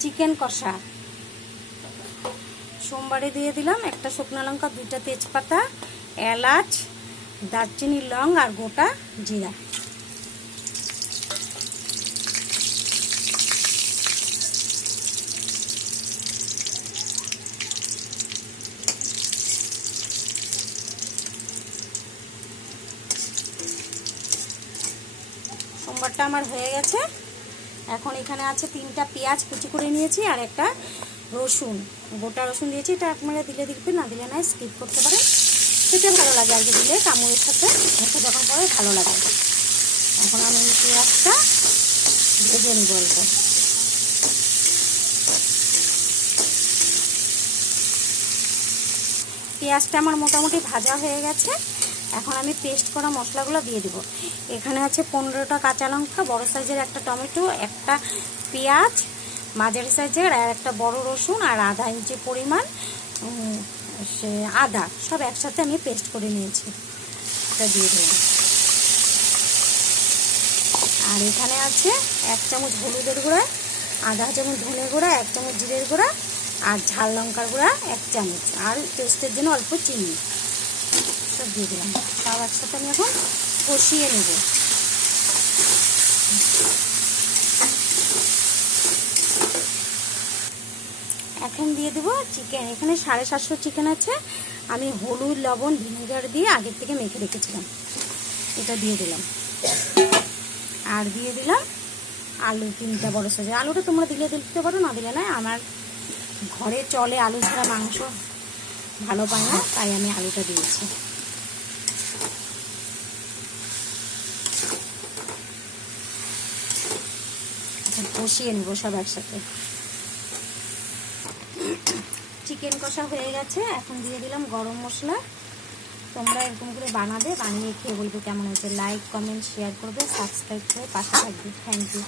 Chicken কষা। সোমবারে দিয়ে দিলাম একটা শুকনো লঙ্কা, 2টা তেজপাতা, এলাচ, দারচিনি, লং আর গোটা জিরা। সোমবারটা আমার হয়ে গেছে। এখন এখানে আছে 3টা পেঁয়াজ কুচি করে নিয়েছি আর একটা রসুন, গোটা রসুন দিয়েছি। এটা আপনারা দিলে দিবেন, না দিলে না স্কিপ করতে পারেন। সেটা ভালো লাগে আর কি, দিলে কামড়ের সাথে মুখে যখন পরে ভালো লাগে। এখন আমি এই পেঁয়াজটা ভেজে নিব অল্প। পেঁয়াজটা আমার মোটামুটি ভাজা হয়ে গেছে। এখন আমি পেস্ট করা মশলাগুলো দিয়ে দিব। এখানে আছে 15টা কাঁচা লঙ্কা, বড় সাইজের একটা টমেটো, একটা পেঁয়াজ মাঝারি সাইজের, আর একটা বড় রসুন, আর আধা ইঞ্চি পরিমাণ সে আদা, সব একসাথে আমি পেস্ট করে নিয়েছি। এটা দিয়ে দিলাম। আর এখানে আছে 1 চামচ হলুদের গুঁড়া, আধা চামচ ধনে গুঁড়া, 1 চামচ জিরের গুঁড়া, আর ঝাল লঙ্কার গুঁড়া 1 চামচ, আর টেস্টের জন্য অল্প চিনি। সব দিয়ে দিলাম। সব একসাথে আমি এখন কষিয়ে নেব। এখন দিয়ে দেবো চিকেন। এখানে 750 চিকেন আছে। আমি হলুদ, লবণ, ভিনেগার দিয়ে আগের থেকে মেখে রেখেছিলাম। এটা দিয়ে দিলাম। আর দিয়ে দিলাম আলু 3টা বড় সাইজের। আলুটা তোমরা দিলে দিতে পারো, না দিলে না। আমার ঘরে চলে আলু ছাড়া মাংস ভালো পায় না, তাই আমি আলুটা দিয়েছি। কষিয়ে নেবো সব একসাথে। চিকেন কষা হয়ে গেছে। এখন দিয়ে দিলাম গরম মশলা। তোমরা এরকম করে বানিয়ে খেয়ে বলবে কেমন হয়েছে। লাইক, কমেন্ট, শেয়ার করবে, সাবস্ক্রাইব করে পাশে থাকবে। Thank you.